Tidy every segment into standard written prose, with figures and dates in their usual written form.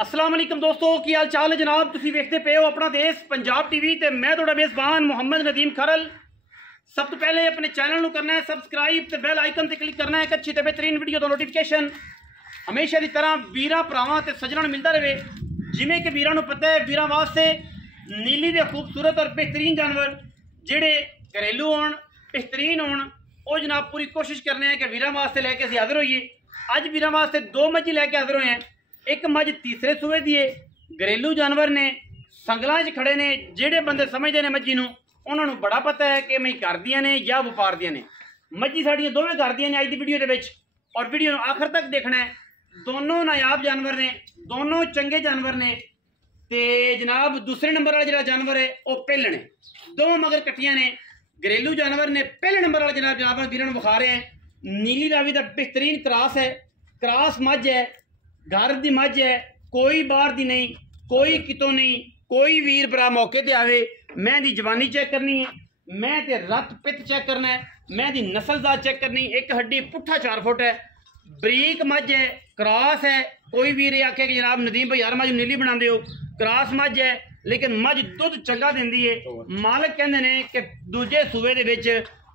अस्सलाम वालेकुम दोस्तों, की हाल चाल है जनाब। तुसीं वेखदे पे हो अपना देश पंजाब टीवी ते मैं तुहाडा मेज़बान मुहम्मद नदीम खरल। सब तो पहले अपने चैनल को करना है सबसक्राइब ते बेल आइकन ते क्लिक करना है एक अच्छी ते बेहतरीन वीडियो का नोटिफिकेशन हमेशा की तरह वीरां भरावां ते सज्जणां नूं मिलता रहे। जिवें कि वीरां नूं पता है वीरां वास्ते नीली दे खूबसूरत और बेहतरीन जानवर जिहड़े घरेलू होण बेहतरीन होण वो जनाब पूरी कोशिश करने हैं कि वीरां वास्ते लैके असीं हाज़र होइए। अज वीरां वास्ते दो मझी लैके हाज़र होए हैं। एक मझ तीसरे सूबे दी है, घरेलू जानवर ने संगलों च खड़े ने। जेडे बंदे समझते हैं मझी नूं उन्होंने बड़ा पता है कि मैं घर दियां ने या व्यापार दियां ने। मझी साड़ियां दोवें घर दियां ने अज दी वीडियो दे विच, और वीडियो आखिर तक देखना है। दोनों नायाब जानवर ने, दोनों चंगे जानवर ने। ते जनाब दूसरे नंबर वाला जिहड़ा जानवर है वो पेलण है। दो मगर कट्टियां ने घरेलू जानवर ने। पहले नंबर वाला जनाब जानवर वीरां नूं विखा रहे हैं। नीली रावी का बेहतरीन क्रॉस है, क्रॉस मझ है, घर की मझ है, कोई बाहर दी नहीं, कोई कितों नहीं। कोई वीर भरा मौके ते आवे, मैं दी जवानी चेक करनी है, मैं ते रत पित चेक करना है, मैं दी नस्लजात चेक करनी। एक हड्डी पुट्ठा 4 फुट है, बरीक मझ है, क्रॉस है। कोई वीर ये आखे कि जनाब नदीम भाई यार मझ नीली बनाते हो, क्रॉस मझ है लेकिन मझ दुध चंगा दिंदी है। मालक कहते हैं कि दूजे सूबे दे विच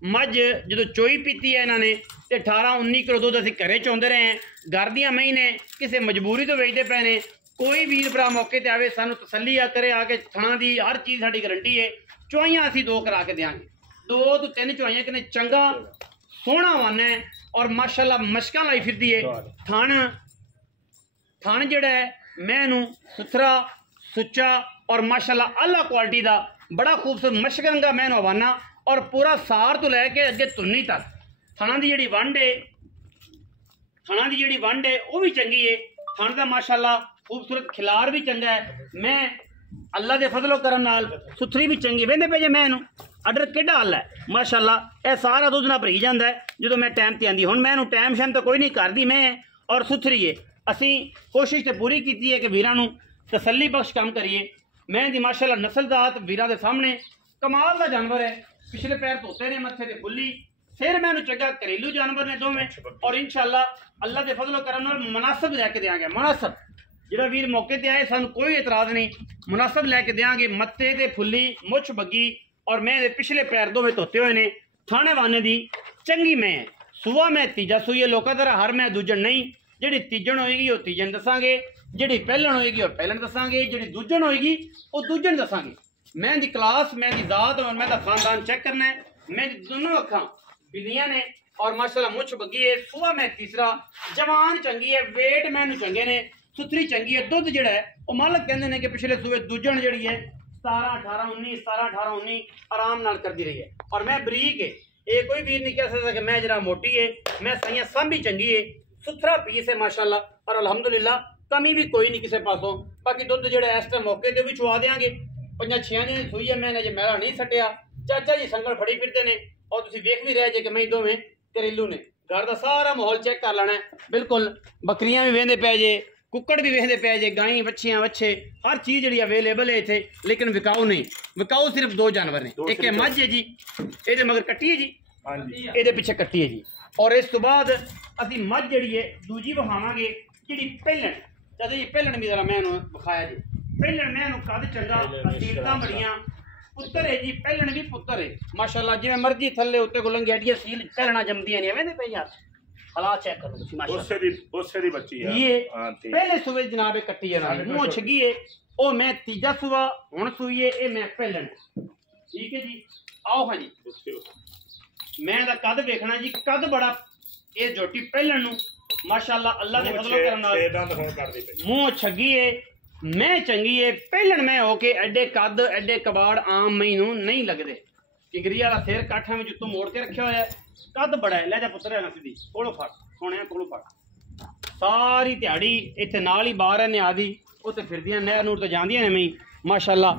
मझ जो चोई पीती है इन्होंने तो 18-19 किलो दुध असीं घरे चोंदे रहे हैं। घर दियां मई ने किसी मजबूरी तो वेचते पे ने। कोई वीर भरा मौके ते आवे सानू तसल्ली करे आके थणा दी हर चीज़ साडी गारंटी है। चुआइयां असीं 2 करा के देंगे, 2 तो 3 चुआइयां कने चंगा सोहना वन है और माशाल्लाह मशकां लाई फिरदी है। थण जिहड़ा है मैनू सुथरा सुच्चा और माशाल्लाह अल्लाह क्वालिटी का बड़ा खूबसूरत मशकन का मैनू हवाना। और पूरा सार तो लैके अगे धुन्नी तक थणा की जिहड़ी वंड है, थणा की जिहड़ी वंड है वह भी चंगी है। थण का माशाल्लाह खूबसूरत खिलार भी चंगा है। मैं अल्लाह के फजलो करम नाल सुथरी भी चंगी वेंदे पे जे मैनू अडर किड्डा हल है माशाल्लाह। यह सारा दुध ना भरी जाता है जो मैं टाइम ते आंदी। हुण मैनू टाइम शैम तो कोई नहीं करदी, मैं और सुथरी है। असी कोशिश तो पूरी की है कि वीरां नूं तसल्ली बख्श काम करिए। मैं दी माशाल्लाह नस्लजात वीरां दे सामने कमाल का जानवर है। पिछले पैर धोते ने, मत्थे ते फुल्ली, सिर मैनू चंगा घरेलू जानवर ने दोवें। और इंशाअल्लाह अल्लाह के फजलो करम नाल मुनासिब लैके देंगे। मुनासिब जिहड़ा वीर मौके ते आए सानू कोई एतराज नहीं, मुनासिब लैके देंगे। मत्थे ते फुल्ली, मुछ बग्गी और मैं दे पिछले पैर दोवें धोते हुए ने। थाने वाने दी चंगी मैं है। सूआ मैं तीजा सूई है, लोकां तरह हर मैं दूजन नहीं। जिहड़ी तीजन होएगी वो तीजन दसांगे, जिहड़ी पहलन होएगी वो पहलन दसांगे, जिहड़ी दूजन होएगी वो दूजन दसांगे। मैं दी क्लास, मैं दी जात और मैं दा खानदान चेक करना है। मैं दोनों अखां बिलियां ने और माशाल्लाह मुछ बग्गी है। सुबह मैं तीसरा, जवान चंगी है, वेट मैनू चंगे ने, सुथरी चंगी है। दुध जिहड़ा है वो मालक कहंदे ने कि पिछले सूबे दूजन जिहड़ी है 17-18-19 17-18-19 आराम नाल करदी रही है। और मैं बरीक है, ये कोई वीर नहीं कह सकता कि मैं जरा मोटी है। मैं सही सांभी चंगी है, सुथरा पीस है माशाल्लाह। और अलहमदुलिल्लाह कमी भी कोई नहीं किसी पासों। बाकी दुध जिहड़ा इस टाइम मौके ते भी चुवा देंगे। 5-6 दिन सूई है, मैंने जे मैला नहीं सटिया। चाचा जी संगल फड़ी फिरते ने और तुसीं वेख भी रहे जे कि मैं दोवें घरेलू ने। घर का सारा माहौल चेक कर लेना है बिल्कुल। बकरियां भी वेंदे पे जे, कुक्कड़ भी वेंदे पे जे, गाई बच्चियां बच्चे हर चीज़ जिहड़ी अवेलेबल है इत्थे। लेकिन विकाऊ नहीं, विकाऊ सिर्फ 2 जानवर ने। एक है मझ है जी, ये मगर कट्टी है जी, ये पिछे कट्टी है जी। और इस तो बाद असीं मझ जिहड़ी है दूजी विखावांगे जिहड़ी पहलन। चाचा जी पहलन भी जरा मैनू विखाया जी। पहलन मैनू कद चंगा, असीलतां बड़ियां, पुत्तर है जी। पहलन भी पुत्तर है माशाल्लाह। जिवें मर्जी थल्ले उत्ते को लंघे एडियां सील पहलना जमदियां नहीं। वेंदे पे यार हालात चेक करो तुसीं माशाल्लाह। उससे दी बच्ची है ये पहले सूबे जनाब कट्टी है ना मुंह छगी है। ओ मैं तीजा सूबा हुण सूई है, ए मैं पहलन। ठीक है जी, आओ हाँ जी। मैं दा कद देखना जी, कद बड़ा ये जोटी पहलन नूं माशाल्लाह अल्लाह दे फजलो करम नाल मुंह छगी है। मैं चंगी है, पहलन मैं होके एडे कद एडे कबाड़ आम मैनू नहीं लगते। किंगरी वाला सिर काठा में जुत्तों मोड़ के रखा हुआ है, कद बड़ा है। लहजा पुत्र है ना सीधी कोलों फड़, सोने कोलों फड़। सारी दिहाड़ी इत्थे नाल ही बाहर है न्यादी उत्ते फिरदियां, नहर नूर तो जांदियां ने मई माशाल्लाह।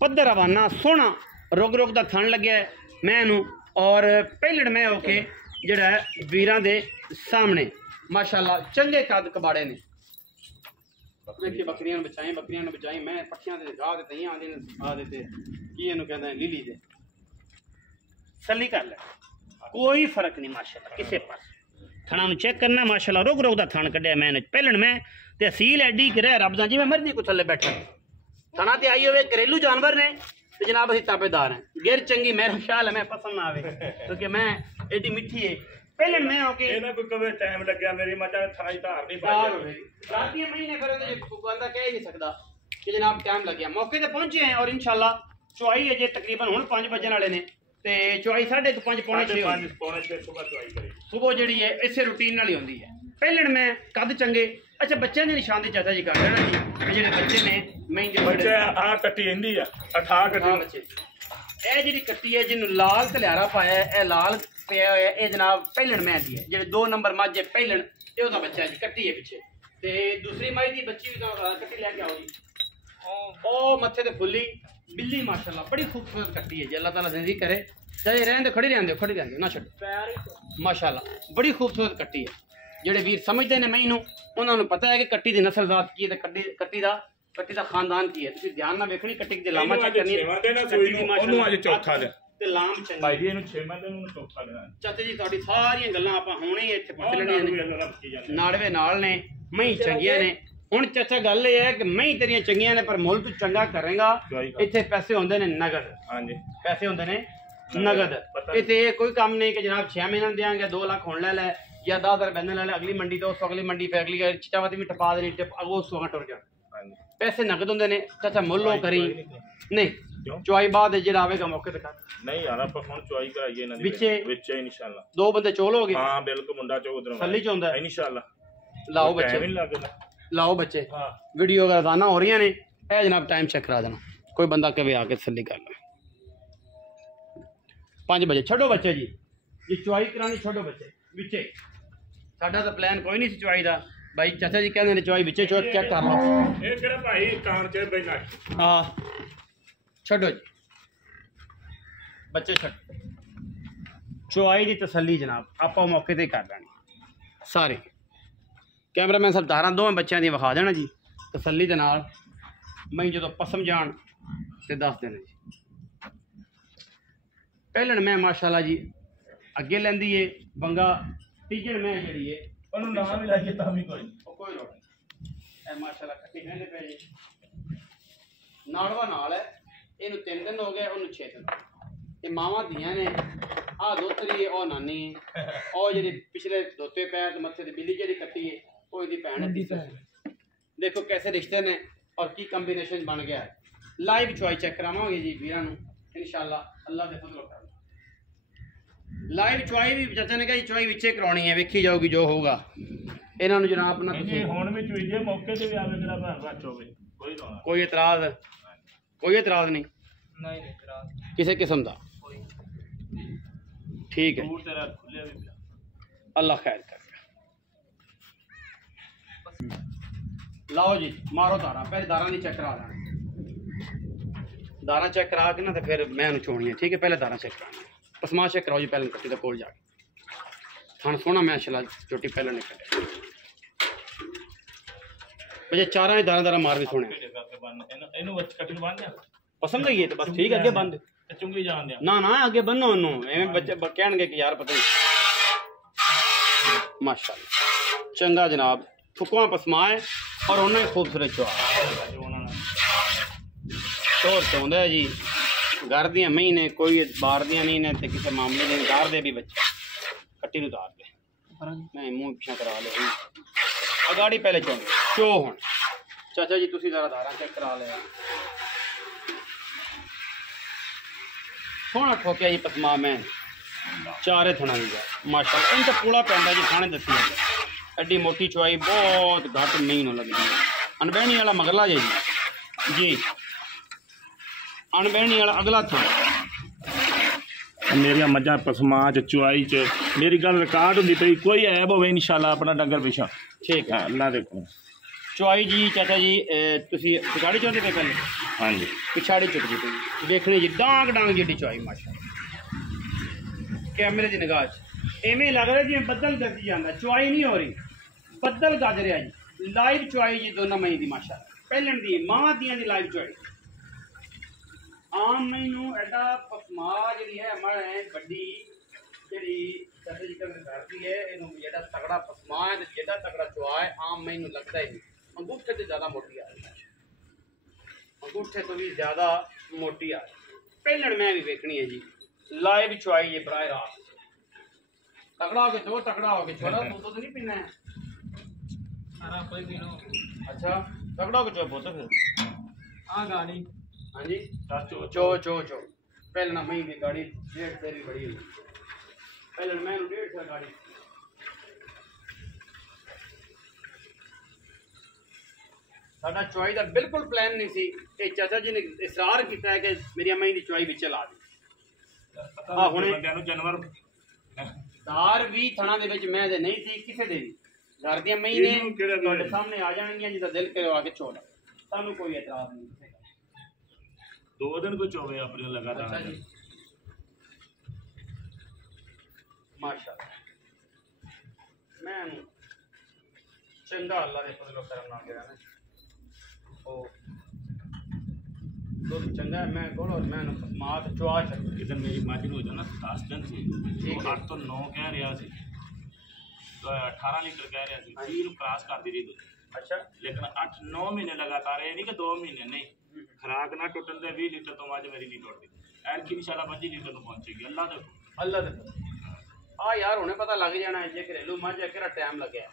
पद्धर हवाना सोहना रुक रुक दा थण लग्या है मैनू। और पहलन मैं होके जिहड़ा है वीरां दे सामने माशाल्लाह चंगे कद कबाड़े ने। बकरियां बचाई मैं पट्ठियां ते गाह ते तईयां आदे ते की इहनूं कहंदे ने लीली दे। सल्ली कर ले, कोई फर्क नहीं माशाल्लाह किसे पास। थणा नूं चेक करना माशाल्लाह। रुक रुक दा थण कढिया मैंने। पहलन मैं तहसील एडी गिरे रब दा जिवें मर्जी को थल्ले बैठा थना ते आई होवे घरेलू जानवर ने ते जनाब असीं ताबेदार हैं गिर चंगी मेरा ख्याल है मैं पसंद ना आवे क्योंकि मैं एडी मिठी है पहले मैं होके ਇਹਨਾਂ ਕੋਈ ਕਵੇ ਟਾਈਮ ਲੱਗਿਆ ਮੇਰੀ ਮੱਝਾਂ ਥਾਈ ਧਾਰ ਨਹੀਂ ਪਾਈ राती महीने फिर बंदा कह ही नहीं सकता कि जनाब टाइम लग गया मौके ते पहुंचे हैं और इंशाल्लाह चुआई अजे तकरीबन हुण 5 बजन वाले ने ते चुआई 5:30 पौने 6 ਸੁਬਾ ਚੁਆਈ ਕਰੀ सुबह जिहड़ी है इसे रूटीन नाल ही होंदी है पहले मैं कद चंगे अच्छा बच्चे ने निशान दी चाचा जी कर देना जी जेडे बच्चे ने मैं ਬੱਚੇ ਆ ਕੱਟੀ ਇੰਦੀ ਆ 18 ਕੱਟੀ बच्चे ਇਹ ਜਿਹੜੀ ਕੱਟੀ ਹੈ ਜਿਹਨੂੰ ਲਾਲ ਧਲਿਆਰਾ ਪਾਇਆ ਇਹ ਲਾਲ ਪਿਆ ਹੋਇਆ ਇਹ ਜਨਾਬ ਪਹਿਲਣ ਮੈਂ ਦੀ ਹੈ ਜਿਹੜੇ 2 ਨੰਬਰ ਮੱਝ ਹੈ ਪਹਿਲਣ ਇਹ ਉਹਦਾ ਬੱਚਾ ਜੀ ਕੱਟੀ ਹੈ ਪਿੱਛੇ ਤੇ ਦੂਸਰੀ ਮਾਈ ਦੀ ਬੱਚੀ ਵੀ ਤਾਂ ਕੱਟੀ ਲੈ ਕੇ ਆਓ ਜੀ ਉਹ ਮੱਥੇ ਤੇ ਫੁੱਲੀ ਬਿੱਲੀ ਮਾਸ਼ਾਅੱਲਾ ਬੜੀ ਖੂਬਸੂਰਤ ਕੱਟੀ ਹੈ ਜੀ ਅੱਲਾਹ ਤਾਲਾ ਜ਼ਿੰਦਗੀ करे ਚਾਹੇ ਰਹਿੰਦੇ ਖੜੀ ਰਹਿੰਦੇ ਨਾ ਛੱਡੋ ਮਾਸ਼ਾਅੱਲਾ ਬੜੀ ਖੂਬਸੂਰਤ ਕੱਟੀ ਹੈ ਜਿਹੜੇ ਵੀਰ ਸਮਝਦੇ ਨੇ ਮੈਨੂੰ ਉਹਨਾਂ ਨੂੰ ਪਤਾ ਹੈ ਕਿ ਕੱਟੀ ਦੀ ਨਸਲ ਜ਼ਾਤ ਕੀ ਹੈ ਤੇ ਕੱਟੀ ਦਾ ਖਾਨਦਾਨ ਕੀ ਹੈ ਤੁਸੀਂ ਧਿਆਨ ਨਾਲ ਵੇਖਣੀ ਕੱਟੀ ਦੇ ਲਾਮਾ ਚੈੱਕ ਕਰਨੀ ਉਹਨੂੰ ਅੱਜ ਚੌਥਾ ਦੇ ਤੇ ਲਾਮ ਚੰਗੀ ਭਾਈ ਜੀ ਇਹਨੂੰ 6 ਮਹੀਨੇ ਨੂੰ ਚੌਥਾ ਦੇਣਾ ਚਾਚਾ ਜੀ ਤੁਹਾਡੀ ਸਾਰੀਆਂ ਗੱਲਾਂ ਆਪਾਂ ਹੁਣੇ ਹੀ ਇੱਥੇ ਪੁੱਛ ਲੈਣੀਆਂ ਨੇ ਨਾੜਵੇ ਨਾਲ ਨੇ ਮਹੀਂ ਚੰਗੀਆਂ ਨੇ ਹੁਣ ਚਾਚਾ ਗੱਲ ਇਹ ਹੈ ਕਿ ਮਹੀਂ ਤੇਰੀਆਂ ਚੰਗੀਆਂ ਨੇ ਪਰ ਮੁੱਲ ਤੂੰ ਚੰਗਾ ਕਰੇਗਾ ਇੱਥੇ ਪੈਸੇ ਹੁੰਦੇ ਨੇ ਨਗਦ ਹਾਂਜੀ ਪੈਸੇ ਹੁੰਦੇ ਨੇ ਨਗਦ ਇੱਥੇ ਕੋਈ ਕੰਮ ਨਹੀਂ ਕਿ ਜਨਾਬ 6 ਮਹੀਨੇ ਨੂੰ ਦੇਾਂਗੇ 2 ਲੱਖ ਹੁਣ ਲੈ या 10,000 बहने ले अगली मंडी तो अगली मंडी पे अगली चिटावती भी टपा देनी अगो सोहा टुर जा पैसे नगद होंगे ने चाचा मुल्लो करी नहीं चुआई बाद जेड़ा आवेगा मौके ते कर नहीं यार ਆਪਾਂ ਹੁਣ ਚੁਆਈ ਕਰਾਈਏ ਇਹਨਾਂ ਦੀ ਵਿੱਚ ਇਨਸ਼ਾਅੱਲਾ 2 ਬੰਦੇ ਚੋਲ ਹੋ ਗਏ ਹਾਂ ਬਿਲਕੁਲ ਮੁੰਡਾ ਚੋ ਉਧਰ ਥੱਲੀ ਚ ਹੁੰਦਾ ਇਨਸ਼ਾਅੱਲਾ ਲਾਓ ਬੱਚੇ ਲਾਓ ਬੱਚੇ ਵੀਡੀਓ ਰੋਜ਼ਾਨਾ ਹੋ ਰਹੀਆਂ ਨੇ ਇਹ ਜਨਾਬ ਟਾਈਮ ਚੈੱਕ ਕਰਾ ਦੇਣਾ ਕੋਈ ਬੰਦਾ ਕਵੇ ਆ ਕੇ ਤਸੱਲੀ ਕਰ ਲੈ 5 ਵਜੇ ਛੱਡੋ ਬੱਚੇ ਜੀ ਜੇ ਚੁਆਈ ਕਰਾਣੀ ਛੱਡੋ ਬੱਚੇ ਵਿੱਚੇ ਸਾਡਾ ਤਾਂ ਪਲਾਨ ਕੋਈ ਨਹੀਂ ਸੀ ਚੁਆਈ ਦਾ ਭਾਈ ਚਾਚਾ ਜੀ ਕਹਿੰਦੇ ਨੇ ਚੁਆਈ ਵਿੱਚੇ ਚੈੱਕ ਕਰ ਲਓ ਇਹ ਕਿਹੜਾ ਭਾਈ ਕਾਂ ਚ ਬੈਠਾ ਹਾਂ ਛੱਡੋ ਜੀ ਬੱਚੇ ਛੱਡ ਚੁਆਈ ਦੀ ਤਸੱਲੀ ਜਨਾਬ ਆਪਾਂ ਮੌਕੇ ਤੇ ਕਰ ਲੈਣੀ ਸਾਰੇ ਕੈਮਰਾਮੈਨ ਸਾਹਿਬ ਧਾਰਾਂ ਦੋਵੇਂ ਬੱਚਿਆਂ ਦੀ ਵਿਖਾ ਦੇਣਾ ਜੀ ਤਸੱਲੀ ਦੇ ਨਾਲ ਮੈਂ ਜਦੋਂ ਪਸਮ ਜਾਣ ਤੇ ਦੱਸ ਦੇਣਾ ਜੀ ਪਹਿਲਣ ਮੈਂ ਮਾਸ਼ਾਅੱਲਾ ਜੀ ਅੱਗੇ ਲੈਂਦੀ ਏ ਬੰਗਾ ਤੀਜਣ ਮੈਂ ਜਿਹੜੀ ਏ ਉਹਨੂੰ ਨਾਮ ਵੀ ਲਾਈਏ ਤਾਂ ਵੀ ਕੋਈ ਲੋੜ ਨਹੀਂ ਇਹ ਮਾਸ਼ਾਅੱਲਾ ਕੱਟੀ ਕਹਿੰਦੇ ਪਏ ਜੀ ਨਾੜਵਾ ਨਾਲ ਹੈ ਇਹਨੂੰ 3 ਦਿਨ ਹੋ ਗਏ ਉਹਨੂੰ 6 ਦਿਨ ਇਹ ਮਾਵਾਂ ਦੀਆਂ ਨੇ ਆਹ ਦੋਤਰੀ ਉਹ ਨਾਨੀ ਉਹ ਜਿਹੜੀ ਪਿਛਲੇ ਦੋਤੇ ਪੈਰ ਤੇ ਮੱਥੇ ਤੇ ਬਿੱਲੀ ਜਿਹੜੀ ਕੱਟੀ ਹੈ ਉਹ ਇਹਦੀ ਭੈਣ ਹੈ ਦੇਖੋ कैसे रिश्ते ने और की कंबीनेशन बन गया है लाइव चुआई चेक करावांगे जी वीरां नूं इंशाअल्लाह अल्लाह दे फजल कर लाइव चुआई भी चाचा ने कहा जी चुआई विचे करानी है वेखी जाओगी जो होगा इन्हां नूं जनाब ना जी हुण भी चुईजे मौके ते भी आवे तेरा भैन बच होवे कोई एतराज नहीं एतराज किसी किस्म दा ठीक है तेरा खुले भी अल्लाह खैर कर लाओ जी मारो दारा पहले दारा नहीं चेक करा देना दारा चेक करा के ना तो फिर मैं छोड़नी है ठीक है पहले दारा चेक कराना पसमा चेक कराओ जी पहले कट्टी तो कोल जाके खाना सोना मैं शला चोटी पहले नहीं कटे मुझे चारा दारा दारा मार भी सोने पसंद लगी है तो बस ठीक है अगे बंद चुंगी जान ना ना अगे बनो एवं बच्चे कहणगे कि यार पता नहीं माशाअल्लाह चंगा जनाब फुकवा पसमा है और उन्हें खूबसूरत चुआ तौर चाहता है जी घर दियाँ महीने कोई बार दियां नहीं ने तो किसी मामले में गार दे भी बच्चे कट्टी नूं तार दे मैं मूँह पिछा करा ले अगाड़ी पहले चाहते चो हूँ चाचा जी तुसी जरा धारा चेक करा लिया सोहना ठोकिया जी पसमा मैं चारे थना दी माशाअल्लाह इन तो पूरा पैंदा जी खाने दसी एडी मोटी चुआई बहुत घट नहीं न लगती अनबहनी वाला मगला जी अनबहनी वाला अगला था मेरिया मझा पसमा च चुआई च मेरी गल रिकॉर्ड होंदी पई कोई ऐब होवे इंशाअल्लाह अपना डंगर पिछा ठीक है अल्लाह देखो चुआई जी चाचा जी तुसी पिछाड़ी चाहते पे पहले हाँ जी पिछाड़ी चुकती पई वेखने जी डांग डांग जी चुआई माशाअल्लाह कैमरे की निगाह एवें लग रहा जिवें बदल गरजी जाता चुआई नहीं हो रही बदल गज रहा जी लाइव चुआई जी दोनों मई की माशाअल्लाह पहलन दी मां दियां दी लाइव चुआई आम मई एडा पसमा जी है हमारे बड़ी जी करती है जेड़ा तगड़ा पसमा है जेड़ा तगड़ा चुआ है आम मई लगता ही नहीं अंगूठे से ज़्यादा मोटी आ रही है, अंगूठे तो भी ज़्यादा मोटी आ रही है। पहलण मैं भी देखनी है जी, लाइव चुआई है बराह रास्त। तगड़ा हो के दो, तगड़ा हो के छोड़ा, दूध तो नहीं पीना है। अच्छा तगड़ा हो के चो बोतो फिर हाँ गाड़ी। हाँ जी चो चो चो पहलना मई की गाड़ी 1.5 तेरी बड़ी हुई, पहलण मैं 1.5 गाड़ी। साडा चुआई का बिल्कुल प्लान नहीं सी, ये चाचा जी ने इसरार किया है कि मेरी अम्मा की चुआई विच ला दी। हाँ हुणे जानवर दार भी थणा दे विच मैं दे नहीं सी किसे दे भी घर दी मई ने तुहाडे सामने आ जाणगियां, जिदा दिल करे आके छोड़, सानू कोई एतराज नहीं किसे का। 2 दिन को चोवे अपने लगातार। अच्छा जी माशाअल्लाह, मैं चंगा अल्लाह दे फजलो करम नाल गया ना ओ दुध चंगा है। मैं कोल और मैं मात चुआ छक इधर मेरी माजी हो जाना 10 दिन से, ठीक है। 8 तो 9 कह रहा सी, तो 18 लीटर कह रहा सी, 20 क्रॉस कर दी रही दूध। अच्छा लेकिन 8-9 महीने लगातार, ये नहीं कि 2 महीने नहीं, खुराक ना टुटन दे 20 लीटर तो मज मेरी नहीं टुटती। ऐरकी इंशाल्लाह 25 लीटर ਨੂੰ ਪਹੁੰਚੇਗੀ अल्लाह दे अल्लाह दे। आ यार हुणे पता लग जाना है जे घरेलू मझ है किहड़ा टाइम लगया।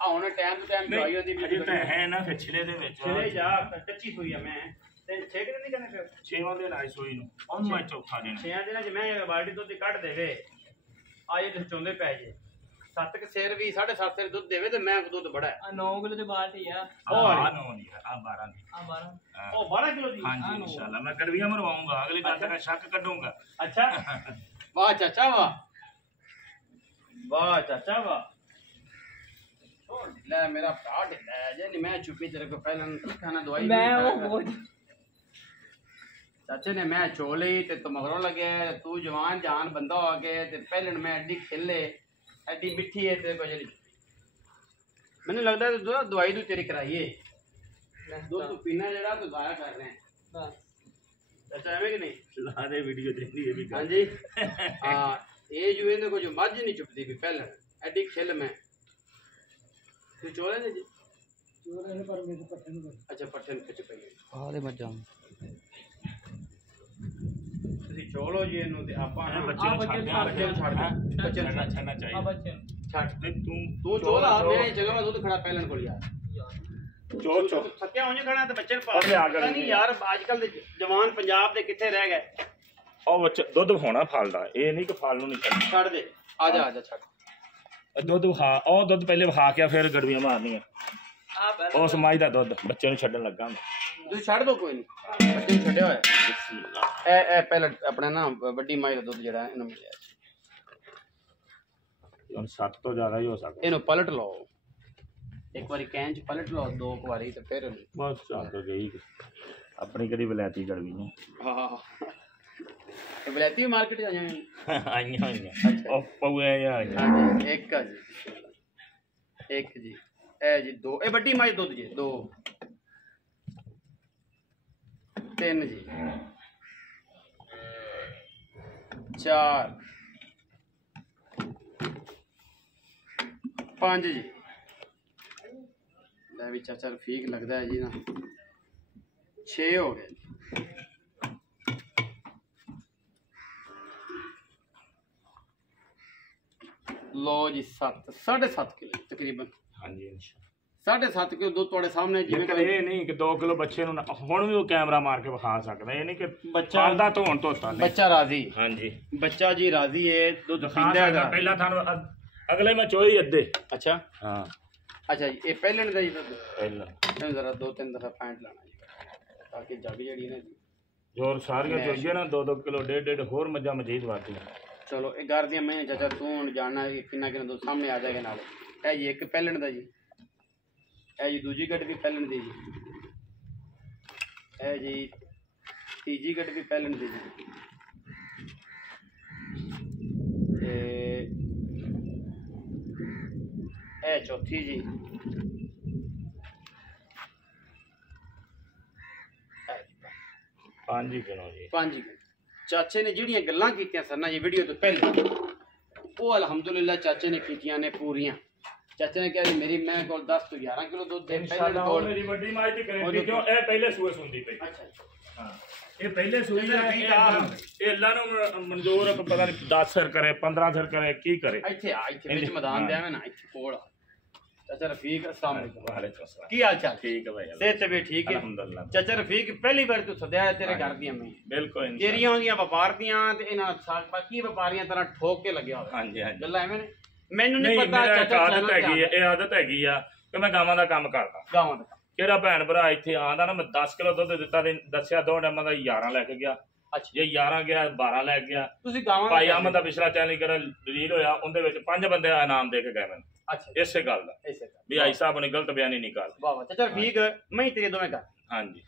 आ हुणे टाइम टू टाइम दवाई होंदी अजे तो है ना पिछले दे विच चले जा कच्ची सुई है मैं ते 6 दिन नहीं करने फिर 6 दिन आई सोई ਨੂੰ ਉਹਨੂੰ ਮੈਂ ਚੌਥਾ ਦੇਣਾ 6 ਦਿਨਾਂ ਚ मैं बाल्टी दुध ਕੱਢ ਦੇਵੇ ਆ ਇਹ ਚੋਂਦੇ ਪੈ ਜੇ 7 ਕ ਸਿਰ ਵੀ 7.5 ਸਿਰ ਦੁੱਧ ਦੇਵੇ ਤੇ ਮੈਂ ਦੁੱਧ ਬੜਾ ਹੈ। 9 ਕਿਲੋ ਦੀ ਬਾਲਟੀ ਆ। ਆ 9 ਦੀ ਆ 12 ਦੀ ਆ 12 ਉਹ 12 ਕਿਲੋ ਦੀ। हाँ जी इंशाल्लाह मैं गड़वियां मरवाऊंगा, अगली बार का शक करूंगा। अच्छा वाह चाचा वाह, वाह चाचा वाह। ले मेरा भरा ढिला है जे नहीं, मैं चुपी तेरे को पहले खाना दवाई मैं भी वो खाया कर। बहुत चाचे ने मैं चोली ते तो मगरों लगे, तू जवान जान बंदा हो गए ते पहले मैं एडी खिले एडी मिठी है तेरे को जली। मैंने लगता है तो दवाई तू तेरी कराइए, दूध तू पीना जरा तो गाया कर रहे हैं। बस चाचा है कि नहीं? ला दे वीडियो देखनी है भी हाँ जी हाँ ये जो इन्हें को जो मझ नहीं चुपती भी पहले एडी खिल में तू चोले ने जी। अच्छा पट्ठे ਨੂੰ ਖਿੱਚ ਪਈ ਆ ਦੇ ਮੱਝਾਂ ਤੁਸੀਂ ਚੋਲੋ ਜੀ ਇਹਨੂੰ ਤੇ ਆਪਾਂ ਨਾ ਬੱਚੇ ਨੂੰ ਛੱਡ ਦੇ, ਬੱਚੇ ਨੂੰ ਛੱਡ ਦੇ, ਬੱਚੇ ਨੂੰ ਛੱਡਣਾ ਆ चाहिए। ਬੱਚੇ ਛੱਡ नहीं ਤੂੰ ਚੋਲਾ ਮੈਂ ਜਗ੍ਹਾ ਮੈਂ ਦੁੱਧ ਖੜਾ ਪਹਿਲਣ ਕੋਲ ਯਾਰ चो चो ਥੱਕਿਆ ਹੋਣੇ ਖੜਾ ਤੇ ਬੱਚੇ ਨੂੰ ਅਰੇ ਆ ਗਿਆ ਨਹੀਂ ਯਾਰ ਅੱਜ ਕੱਲ ਦੇ ਜਵਾਨ ਪੰਜਾਬ ਦੇ ਕਿੱਥੇ ਰਹਿ ਗਏ। ਉਹ ਬੱਚਾ ਦੁੱਧ ਹੋਣਾ ਫਲਦਾ, ਇਹ ਨਹੀਂ ਕਿ ਫਲ ਨੂੰ ਨਹੀਂ ਛੱਡਣਾ। ਛੱਡ ਦੇ ਆ ਜਾ ਛੱਡ ਦੁੱਧ ਵਹਾ, ਉਹ ਦੁੱਧ ਪਹਿਲੇ ਵਹਾ ਕੇ ਫਿਰ ਗੜਵੀਆਂ ਮਾਰਨੀਆਂ। ਆ ਉਸ ਮਾਈ ਦਾ ਦੁੱਧ ਬੱਚੇ ਨੂੰ ਛੱਡਣ ਲੱਗਾ ਮੈਂ। ਤੁਸੀਂ ਛੱਡ ਦੋ ਕੋਈ ਨਹੀਂ, ਬੱਚੇ ਨੂੰ ਛੱਡਿਆ ਹੋਇਆ। ਬਿਸਮਿਲ੍ਲਾ। ਇਹ ਪਹਿਲਾਂ ਆਪਣਾ ਨਾ ਵੱਡੀ ਮਾਈ ਦਾ ਦੁੱਧ ਜਿਹੜਾ ਇਹਨੂੰ ਮਿਲਿਆ ਹੁਣ 7 ਤੋਂ ਜ਼ਿਆਦਾ ਹੀ ਹੋ ਸਕਦਾ। ਇਹਨੂੰ ਪਲਟ ਲਓ ਇੱਕ ਵਾਰੀ ਕੈਨ ਚ ਪਲਟ ਲਓ 2 ਵਾਰੀ ਤੇ ਫਿਰ ਬਸ ਚੱਲ ਗਈ ਆਪਣੀ ਕਿਹੜੀ ਵਲੈਤੀ ਗੜਵੀ ਨੇ ਹਾਂ ਇਹ ਬਲੈਤੀ ਮਾਰਕੀਟ ਜਾ ਜਾਣੀ ਆਈਆਂ ਆਈਆਂ ਉਹ ਪਊਏ ਆਈਆਂ। ਹਾਂਜੀ ਇੱਕ ਆ ਜੀ, ਇੱਕ ਜੀ ਇਹ ਜੀ 2 ਇਹ ਵੱਡੀ ਮਾਈ ਦੁੱਧ ਜੀ 2 3 ਜੀ 4 5 ਜੀ। ਲੈ ਵੀ ਚਾਚਾ ਰਫੀਕ ਲੱਗਦਾ ਹੈ ਜੀ ਨਾ 6 ਹੋ ਗਏ। लो जी 7 7.5 किलो तकरीबन। हाँ जी इंशाल्लाह 7.5 किलो दूध ਤੁਹਾਡੇ ਸਾਹਮਣੇ ਜਿਵੇਂ ਲੇਕਿਨ ਇਹ ਨਹੀਂ ਕਿ 2 ਕਿਲੋ ਬੱਚੇ ਨੂੰ ਹੁਣ ਵੀ ਉਹ ਕੈਮਰਾ ਮਾਰ ਕੇ ਵਿਖਾ ਸਕਦਾ। ਇਹ ਨਹੀਂ ਕਿ ਬੱਚਾ ਦਾ ਧੋਣ ਧੋਤਾ ਨਹੀਂ। ਬੱਚਾ ਰਾਜ਼ੀ, ਹਾਂਜੀ ਬੱਚਾ ਜੀ ਰਾਜ਼ੀ ਹੈ ਦੁੱਧ ਪੀਂਦਾ ਹੈਗਾ। ਪਹਿਲਾਂ ਤੁਹਾਨੂੰ ਅਗਲੇ ਮੈਂ ਚੋਈ ਅੱਧੇ। ਅੱਛਾ ਹਾਂ ਅੱਛਾ ਜੀ ਇਹ ਪਹਿਲੇ ਦਾ ਜੀ ਦੁੱਧ ਪਹਿਲਾਂ ਇਹਨੂੰ ਜ਼ਰਾ 2-3 ਦਫਾ ਪੈਂਟ ਲਾਣਾ ਜੀ ਤਾਂ ਕਿ ਜੱਗ ਜਿਹੜੀ ਨਾ ਜੀ ਜੋਰ ਸਾਰੀਆਂ ਚੋਈਏ ਨਾ 2-2 ਕਿਲੋ 1.5 ਹੋਰ ਮੱਝਾਂ ਮਜੀਦ ਵਾਦੀਆਂ। ਚਲੋ ਇਹ ਘਰ ਦੀਆਂ ਮੈਂ ਚਾਚਾ ਤੂੰ ਹੁਣ ਜਾਣਨਾ ਕਿੰਨਾ ਕਿੰਨਾ ਦੁੱਧ ਸਾਹਮਣੇ ਆ ਜਾਏਗਾ ਨਾਲ। ਇਹ ਜੀ ਇੱਕ ਪਹਿਲਣ ਦਾ ਜੀ, ਇਹ ਜੀ ਦੂਜੀ ਗੱਡ ਵੀ ਪਹਿਲਣ ਦੀ ਜੀ, ਇਹ ਜੀ ਤੀਜੀ ਗੱਡ ਵੀ ਪਹਿਲਣ ਦੀ ਜੀ ਤੇ ਇਹ ਚੌਥੀ ਜੀ 5 ਕਿਲੋ ਜੀ 5 ਚਾਚੇ ਨੇ ਜਿਹੜੀਆਂ ਗੱਲਾਂ ਕੀਤੀਆਂ ਸਨ ਨਾ ਜੀ ਵੀਡੀਓ ਤੋਂ ਪਹਿਲੇ ਉਹ ਅਲਹਮਦੁਲਿਲਾ ਚਾਚੇ ਨੇ ਕੀਤੀਆਂ ਨੇ ਪੂਰੀਆਂ। ਚਾਚੇ ਨੇ ਕਿਹਾ ਜੀ ਮੇਰੀ ਮੈਂ ਕੋਲ 10 ਤੋਂ 11 ਕਿਲੋ ਦੁੱਧ ਦੇ ਇਨਸ਼ਾਅੱਲਾ ਉਹ ਮੇਰੀ ਵੱਡੀ ਮਾਈ ਦੀ ਗਾਰੰਟੀ ਕਿਉਂ ਇਹ ਪਹਿਲੇ ਸੂਏ ਸੁਣਦੀ ਪਈ ਅੱਛਾ ਹਾਂ ਇਹ ਪਹਿਲੇ ਸੂਏ ਇਹ ਅੱਲਾ ਨੂੰ ਮਨਜ਼ੂਰ ਹੈ ਪਤਾ ਨਹੀਂ 10 ਸਿਰ ਕਰੇ 15 ਸਿਰ ਕਰੇ ਕੀ ਕਰੇ ਇੱਥੇ ਵਿੱਚ ਮੈਦਾਨ ਦੇ ਆਵੇਂ ਨਾ ਇੱਥੇ ਕੋਲ ਚਾਚਾ ਰਫੀਕ अस्सलाम वालेकुम ਵਾਲੇਕੁਮ अस्सलाम ਕੀ ਹਾਲ ਚਾਲ ਠੀਕ ਹੈ ਭਾਈ ਸਿਹਤ ਵੀ ਠੀਕ ਹੈ ਅਲਹਮਦੁਲਿਲਾ ਚਾਚਾ ਰਫੀਕ ਪਹਿਲੀ ਵਾਰ ਤੂੰ ਸੱਦਿਆ ਹੈ ਤੇਰੇ ਘਰ ਦੀਆਂ ਮੈਂ ਬਿਲਕੁਲ ਇਨਸ਼ਾਅੱਲਾ ਤੇਰੀਆਂ ਉਹਦੀਆਂ ਵਪਾਰ ਦੀਆਂ ਤੇ ਇਹਨਾਂ ਬਾਕੀ ਵਪਾਰੀਆਂ ਤਰ੍ਹਾਂ ਠੋਕ ਕੇ ਲੱਗਿਆ ਹੋਇਆ ਹਾਂਜੀ ਹਾਂਜੀ ਗੱਲਾਂ ਐਵੇਂ ਨੇ ਮੈਨੂੰ ਨਹੀਂ ਨਹੀਂ ਪਤਾ ਮੇਰਾ ਚਾਚਾ ਆਦਤ ਹੈਗੀ ਹੈ ਇਹ ਆਦਤ ਹੈਗੀ ਆ ਕਿ ਮੈਂ ਗਾਵਾਂ ਦਾ ਕੰਮ ਕਰਦਾ ਗਾਵਾਂ ਦਾ ਕਿਹੜਾ ਭੈਣ ਭਰਾ ਇੱਥੇ ਆਂਦਾ ਨਾ ਮੈਂ 10 ਕਿਲੋ ਦੁੱਧ ਦਿੱਤਾ ਤੇ ਦੱਸਿਆ 2 ਟਾਈਮਾਂ ਦਾ 11 ਲੈ ਕੇ ਗਿਆ ਅੱਛਾ ਜੇ 11 ਗਿਆ 12 ਲੈ ਗਿਆ ਤੁਸੀਂ ਗਾਵਾਂ ਭਾਈ ਅਹਿਮਦ ਦਾ ਪਿਛਲਾ ਚੈਨਲ ਕਰ ਰੀਲ ਹੋਇਆ ਉਹਦੇ ਵਿੱਚ 5 ਬੰਦੇ ਦਾ ਇਨਾਮ ਦੇ ਕੇ ਗਏ ਮੈਨੂੰ ਅੱਛਾ ਇਸੇ ਗੱਲ ਦਾ ਇਸੇ ਤਰ੍ਹਾਂ ਵੀ ਆਈ ਸਾਹਿਬ ਨੇ ਗਲਤ ਬਿਆਨੀ ਨਹੀਂ ਕਰ ਵਾਹ ਵਾਹ ਚਾਚਾ ਰਫੀਕ ਮੈਂ ਹੀ ਤੇਰੇ ਦੋਵੇਂ ਕਰ ਹਾਂਜੀ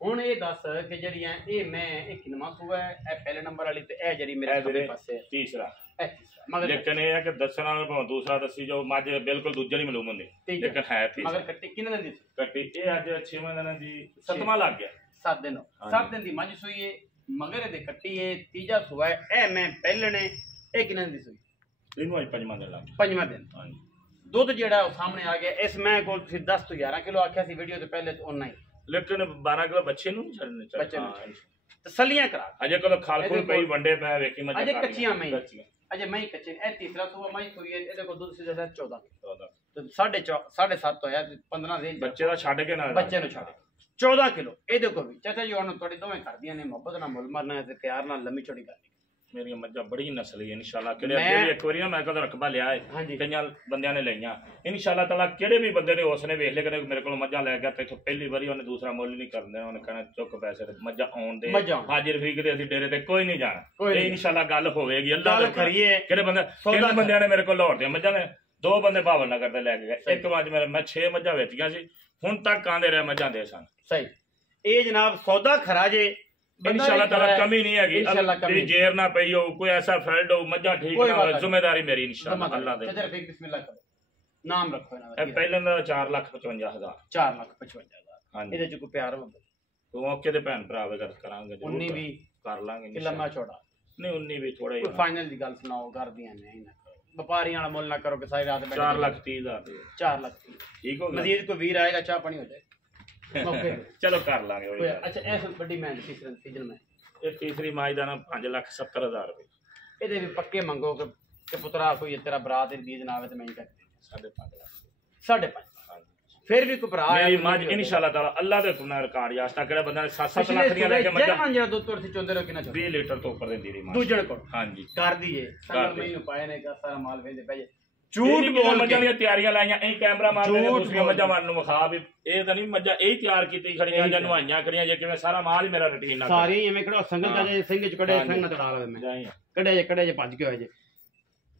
ਹੁਣ ਇਹ ਦੱਸ ਕਿ ਜਿਹੜੀਆਂ ਇਹ ਮੈਂ ਇਹ ਕਿੰਨਾ ਸੂਆ ਹੈ ਇਹ ਪਹਿਲੇ ਨੰਬਰ ਵਾਲੀ ਤੇ ਇਹ ਜਿਹੜੀ ਮੇਰੇ ਖੱਬੇ ਪਾਸੇ ਹੈ ਤੀਸਰਾ ਇਹ ਤੀਸਰਾ ਮਗਰ ਲੇਕਿਨ ਇਹ ਹੈ ਕਿ ਦੱਸਣ ਵਾਲਾ ਭਾਵੇਂ ਦੂਸਰਾ ਦੱਸੀ ਜੋ ਮੱਝ ਬਿਲਕੁਲ ਦੂਜਾ ਨਹੀਂ ਮਾਲੂਮ ਹੁੰਦੀ ਤੀਜਾ। ਲੇਕਿਨ ਹੈ ਮਗਰ ਤੀਸਰਾ ਕੱਟੀ ਕਿੰਨੇ ਦਿਨ ਦੀ ਸੀ ਕੱਟੀ ਇਹ ਅੱਜ 6ਵਾਂ ਦਿਨ ਦੀ 7ਵਾਂ ਲੱਗ ਗਿਆ 7 ਦਿਨ ਹਾਂਜੀ। 7 ਦਿਨ ਦੀ ਮੱਝ ਸੂਈ ਹੈ ਮਗਰ ਇਹਦੇ ਕੱਟੀ ਹੈ ਤੀਜਾ ਸੂਆ ਹੈ ਇਹ ਮੈਂ ਪਹਿਲੇ ਨੇ ਇਹ ਕਿੰਨੇ ਦਿਨ ਦੀ ਸੂਈ ਇਹਨੂੰ ਅੱਜ 5ਵਾਂ ਦਿਨ ਲੱਗ ਗਿਆ ਪੰਜਵਾਂ ਦਿਨ ਹਾਂਜੀ ਦੁੱਧ ਜਿਹੜਾ ਉਹ ਸਾਹਮਣੇ ਆ ਗਿਆ ਇਸ ਮੈਂ ਕੋਲ ਤੁਸੀਂ 10 ਤੋਂ 11 ਕਿਲੋ ਆਖਿਆ ਸੀ ਵੀਡੀਓ ਤੋਂ ਪਹਿਲੇ ਤੇ ਉਹਨਾਂ ਹੀ ਲੇਕਿਨ 12 ਕਿਲੋ ਬੱਚੇ ਨੂੰ ਨਹੀਂ ਛੱਡਣੇ ਬੱਚੇ ਨੂੰ ਹਾਂ। ਤਸੱਲੀਆਂ ਕਰਾ ਅਜੇ ਕੋਲ ਖਾਲ ਖੁਲ ਪਈ ਵੰਡੇ ਪੈ ਵੇਖੀ ਮੱਝ ਅਜੇ ਕੱਚੀਆਂ ਮੈਂ ਅਜੇ ਮੈਂ ਕੱਚੇ ਇਹ ਤੀਸਰਾ ਸੂਆ ਮੈਂ ਸੂਈ ਹੈ ਇਹਦੇ ਕੋਲ ਦੁੱਧ ਸੀ ਜਿਹੜਾ 14 ਤੇ 7.5 ਹੋਇਆ ਤੇ 15 ਦੇ ਬੱਚੇ ਦਾ ਛੱਡ ਕੇ ਨਾਲ ਬੱਚੇ ਨੂੰ ਛੱਡ 14 ਕਿਲੋ ਇਹਦੇ ਕੋਲ ਵੀ ਚਾਚਾ ਜੀ ਹੁਣ ਤੁਹਾਡੀ ਦੋਵੇਂ ਕਰਦੀਆਂ ਨੇ ਮੁਹੱਬਤ ਨਾਲ ਮੁੱਲ ਮਰਨਾ ਤੇ ਪਿਆਰ ਨਾਲ ਲੰਮੀ ਚੌੜੀ ਕਰਨੀ ਮੇਰੀਆਂ ਮੱਝਾਂ ਬੜੀ ਨਸਲੀ ਇਨਸ਼ਾਅੱਲਾ ਕਿਹੜੇ ਮੈਂ- ਅੱਗੇ ਵੀ ਇੱਕ ਵਾਰੀ ਨਾ ਮੈਂ ਕਦੋਂ ਰਕਬਾ ਲਿਆ ਹਾਂਜੀ। ਹੈ ਕਈਆਂ ਬੰਦਿਆਂ ਨੇ ਲਈਆਂ ਇਨਸ਼ਾਅੱਲਾ ਤਾਲਾ ਕਿਹੜੇ ਵੀ ਬੰਦੇ ਨੇ ਉਸਨੇ ਵੇਖ ਲਿਆ ਕਿ ਮੇਰੇ ਕੋਲ ਮੱਝਾਂ ਲੈ ਗਿਆ ਤੇ ਇੱਥੋਂ ਪਹਿਲੀ ਵਾਰੀ ਉਹਨੇ ਦੂਸਰਾ ਮੁੱਲ ਨਹੀਂ ਕਰਨਾ ਉਹਨੇ ਕਹਿਣਾ ਚੁੱਕ ਪੈਸੇ ਤੇ ਮੱਝਾਂ ਆਉਣ ਦੇ ਮੱਝਾਂ। ਹਾਜ਼ਰ ਰਫੀਕ ਦੇ ਅਸੀਂ ਡੇਰੇ ਤੇ ਕੋਈ ਨਹੀਂ ਜਾਣਾ ਕੋਈ ਨਹੀਂ ਇਹ ਇਨਸ਼ਾਅੱਲਾ ਗੱਲ ਹੋਵੇਗੀ ਅੱਲਾਹ ਗੱਲ ਦੇ ਹੁਕਮ ਨਾਲ। ਕਰੀਏ। ਕਿਹੜੇ ਬੰਦੇ ਸੌਦਾ ਤਿੰਨ ਬੰਦਿਆਂ ਨੇ ਮੇਰੇ ਕੋਲ ਲਾਹੌਰ ਦੀਆਂ ਮੱਝਾਂ ਨੇ 2 ਬੰਦੇ ਭਾਵਨ ਨਗਰ ਦੇ ਲੈ ਕੇ ਗਏ ਇੱਕ ਮੱਝ ਮੈਂ 6 ਮੱਝਾਂ ਵੇਚੀਆਂ ਸੀ ਹੁਣ ਤੱਕ ਆਂਦੇ ਰਹੇ ਮੱਝਾਂ ਦੇ ਸਨ ਸਹੀ ਇਹ ਜਨਾਬ ਸੌਦਾ ਖਰਾ ਜੇ ਇਨਸ਼ਾਅੱਲਾ ਤਾਲਾ ਕਮੀ ਨਹੀਂ ਹੈਗੀ ਇਨਸ਼ਾਅੱਲਾ ਮੇਰੀ ਜੇਰ ਨਾ ਪਈ ਹੋ ਕੋਈ ਐਸਾ ਫੈਲਡ ਹੋ ਮੱਝਾਂ ਠੀਕ ਕੋਈ ਨਾ ਬਾਤ ਹੋਵੇ ਨਹੀਂ। ਜ਼ਿੰਮੇਵਾਰੀ ਮੇਰੀ ਇਨਸ਼ਾਅੱਲਾ ਅੱਲਾਹ ਦੇ ਚਾਚਾ ਰਫੀਕ ਬਿਸਮਿਲ੍ਲਾ ਕਰੋ ਨਾਮ ਰੱਖੋ ਇਹਨਾਂ ਦਾ ਇਹ ਪਹਿਲਾਂ ਦਾ 4,55,000 4,55,000 ਹਾਂਜੀ ਇਹਦੇ ਚ ਕੋਈ ਪਿਆਰ ਹੋਵੇ ਤੂੰ ਮੌਕੇ ਤੇ ਭੈਣ ਭਰਾ ਗੱਲ ਕਰਾਂਗੇ ਜ਼ਰੂਰ 19 ਵੀ ਕਰ ਲਾਂਗੇ ਕਿ ਲੰਮਾ ਚੌੜਾ ਨਹੀਂ 19 ਵੀ ਥੋੜਾ ਕੋਈ ਹੀ ਫਾਈਨਲ ਦੀ ਗੱਲ ਸੁਣਾਓ ਕਰਦੀਆਂ ਨਹੀਂ ਨਾ ਕਰੋ ਵਪਾਰੀਆਂ ਵਾਲਾ ਮੁੱਲ ਨਾ ਕਰੋ ਕਿ ਸਾਰੀ ਰਾਤ 4,30,000 ਦੇ 4 ਲੱਖ ਠੀਕ ਹੋ ਗਿਆ ਮਜ਼ੀਦ ਕੋਈ ਵੀਰ ਆਏਗਾ ਚਾਹ ਪਾਣੀ ਹੋ ਜਾਏ ਮੌਕੇ ਤੇ। ਚਲੋ ਕਰ ਲਾਂਗੇ ਉਹ ਕੋਈ ਅੱਛਾ ਇਹ ਬੜੀ ਮੈਂ ਸੀਜ਼ਨ ਮੈਂ ਇਹ ਤੀਸਰੀ ਮਾਈ ਦਾ ਨਾ 5,70,000 ਰੁਪਏ ਇਹਦੇ ਵੀ ਪੱਕੇ ਮੰਗੋ ਕਿ ਪੁੱਤਰਾ ਕੋਈ ਤੇਰਾ ਬਰਾਤ ਦੀ ਬੀਜ ਨਾ ਆਵੇ ਤੇ ਮੈਂ ਹੀ ਕਰ 5.5 ਲੱਖ 5.5 ਫਿਰ ਵੀ ਕੋਈ ਭਰਾ ਮੇਰੀ ਮੱਝ ਇਨਸ਼ਾਅੱਲਾ ਤਾਲਾ ਅੱਲਾਹ ਦੇ ਹੁਕਮ ਨਾਲ ਰਿਕਾਰਡ ਯਾਸਤਾ ਕਿਹੜੇ ਬੰਦੇ ਨੇ 7-7 ਲੱਖ ਦੀਆਂ ਲੈ ਕੇ ਮੱਝਾਂ ਜਿਹੜਾ ਦੁੱਧ ਤੁਰ ਸੀ ਚੋਂਦੇ ਰੋ ਕਿੰਨਾ 20 ਲੀਟਰ ਤੋਂ ਉੱਪਰ ਦਿੰਦੀ ਰਹੀ ਮੱਝ ਦੂਜਣ ਕੋਲ ਹਾਂਜੀ ਕਰ ਦਈਏ ਕਰ ਸੰਗਲ ਦੇ। ਮੈਨੂੰ ਪਾਏ ਨੇ ਕਿ ਸਾਰਾ ਮਾਲ ਵੇਚਦੇ ਪਏ ਝੂਠ ਝੂਠ ਬੋਲ ਬੋਲ ਮੱਝਾਂ ਕੇ ਦੀਆਂ ਤਿਆਰੀਆਂ ਲਾਈਆਂ ਇਹ ਕੈਮਰਾ ਮਾਰਦੇ ਨੇ ਝੂਠ ਦੂਸਰੀਆਂ ਬੋਲ ਮੱਝਾਂ ਮਾਰਨ ਨੂੰ ਵਿਖਾ ਵੀ ਇਹ ਤਾਂ ਨਹੀਂ ਮੱਝਾਂ ਇਹ ਤਿਆਰ ਕੀਤੀ ਖੜੀਆਂ ਜਾਂ ਨਵਾਈਆਂ ਖੜੀਆਂ ਜੇ ਕਿਵੇਂ ਸਾਰਾ ਮਾਲ ਹੀ ਮੇਰਾ ਰੁਟੀਨ ਨਾਲ ਸਾਰੀ ਐਵੇਂ ਕਿਹੜਾ ਸੰਗਲ ਦਾ ਜੇ ਸਿੰਘ ਚ ਕੜੇ ਸਿੰਘ ਨਾ ਤੜਾ ਲਵੇ ਮੈਂ ਜਾਈ ਕੜੇ ਜੇ ਭੱਜ ਕੇ ਹੋਏ ਜੇ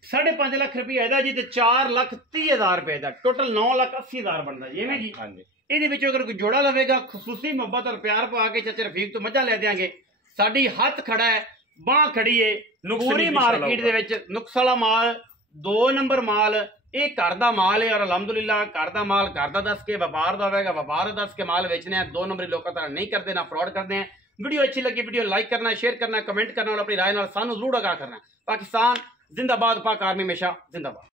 5.5 ਲੱਖ ਰੁਪਏ ਇਹਦਾ ਜੀ ਤੇ 4,30,000 ਰੁਪਏ ਦਾ ਟੋਟਲ 9,80,000 ਬਣਦਾ ਜੀ ਐਵੇਂ ਜੀ ਹਾਂਜੀ ਇਹਦੇ ਵਿੱਚ ਅਗਰ ਕੋਈ ਜੋੜਾ ਲਵੇਗਾ ਖਸੂਸੀ ਮੁਹੱਬਤ ਔਰ ਪਿਆਰ ਪਾ ਕੇ ਚਾਚੇ ਰਫੀਕ ਤੋਂ ਮੱਝਾਂ ਲੈ ਦਿਆਂਗੇ ਸਾਡੀ ਹੱਥ ਖੜਾ ਹੈ ਬਾਹ ਖੜੀ ਏ ਨੁਕਸ ਪੂਰੀ ਨਹੀਂ ਮਾਰਕੀਟ ਦੇ ਵਿੱਚ ਨੁਕਸ ਵਾਲਾ ਮਾਲ 2 ਨੰਬਰ ਮਾਲ ਇਹ ਘਰ ਦਾ ਮਾਲ ਹੈ ਔਰ ਅਲਹਮਦੁਲਿਲਾ ਘਰ ਦਾ ਮਾਲ ਘਰ ਦਾ ਦੱਸ ਕੇ ਵਪਾਰ ਦਾ ਹੋਵੇਗਾ ਵਪਾਰ ਦਾ ਦੱਸ ਕੇ ਮਾਲ ਵੇਚਨੇ ਆ 2 ਨੰਬਰੀ ਲੋਕਾਂ ਤਰ੍ਹਾਂ ਨਹੀਂ ਕਰਦੇ ਨਾ ਫਰਾਡ ਕਰਦੇ ਆ ਵੀਡੀਓ अच्छी लगी वीडियो लाइक करना शेयर करना कमेंट करना और अपनी राय नाल सानू जरूर आगाह करना पाकिस्तान जिंदाबाद पाक आर्मी हमेशा जिंदाबाद।